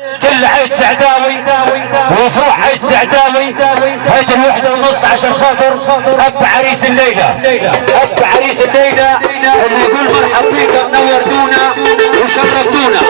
كل عيد سعداوي وفروع عيد سعداوي. هيت الوحدة ونص عشان خاطر اب عريس الليلة، اب عريس الليلة اللي يقول مرحب فيكم، نورتونا وشرفتونا.